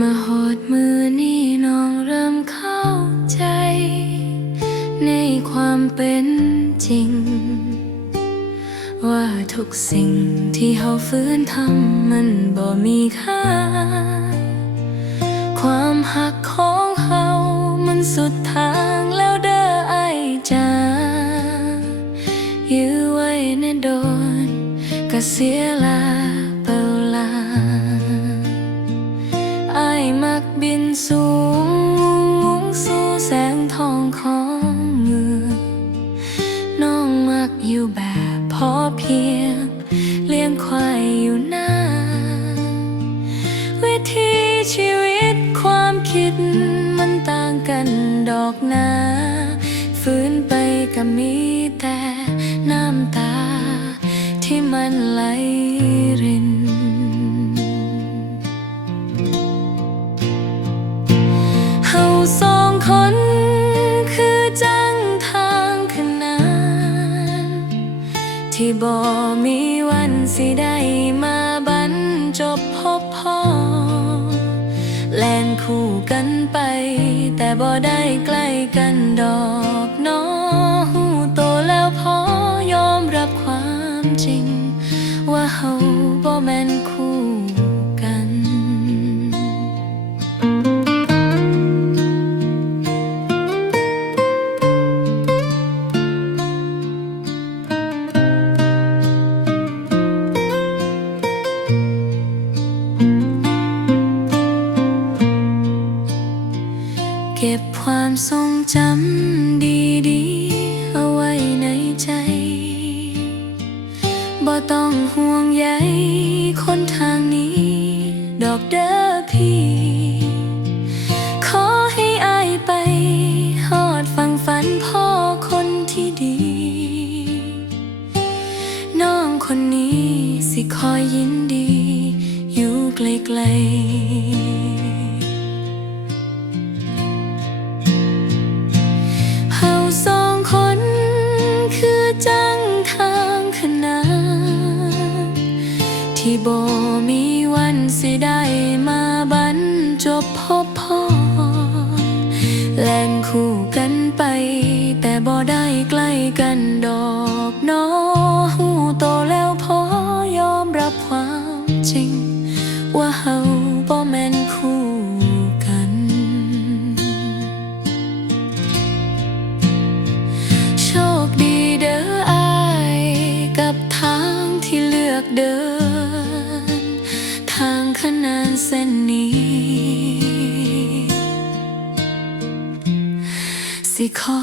มาหอดมือนี่น้องเริ่มเข้าใจในความเป็นจริงว่าทุกสิ่งที่เฮาฝืนทำมันบ่มีค่าความหักของเฮามันสุดทางแล้วเด้ออ้ายจ้ายื้อไว้แน่โดนก็เสียลาเปล่าอ้ายมักบินสูงสู่แสงทองของเมืองน้องมักอยู่แบบพอเพียงเลี้ยงควายอยู่หน้าวิถีชีวิตความคิดมันต่างกันดอกนาฝืนไปก็มีแต่น้ำตาที่มันไหลรินเฮาสองคนคือจังทางขนานที่บ่มีวันสิได้มาบรรจบพบพ่อแล่นคู่กันไปแต่บ่ได้ใกล้กันดอกน้อหูโตแล้วพอยอมรับความจริงว่าเฮาบ่แม่นคู่กันเก็บความทรงจำดีๆเอาไว้ในใจบ่ต้องห่วงใยคนทางนี้ดอกเด้อพี่ขอให้อายไปฮอดฝั่งฝันพ่อคนที่ดีน้องคนนี้สิคอยยินดีอยู่ไกลๆที่บ่มีวันสิได้มาบรรจบพบพ่อแล่นคู่กันไปแต่บ่ได้ใกล้กันดอกน้อหูโตแล้วพอยอมรับความจริงว่าเฮาบ่แม่นคู่กันโชคดีเด้ออ้ายกับทางที่เลือกเดินทางขนานเส้นนี้สิขอ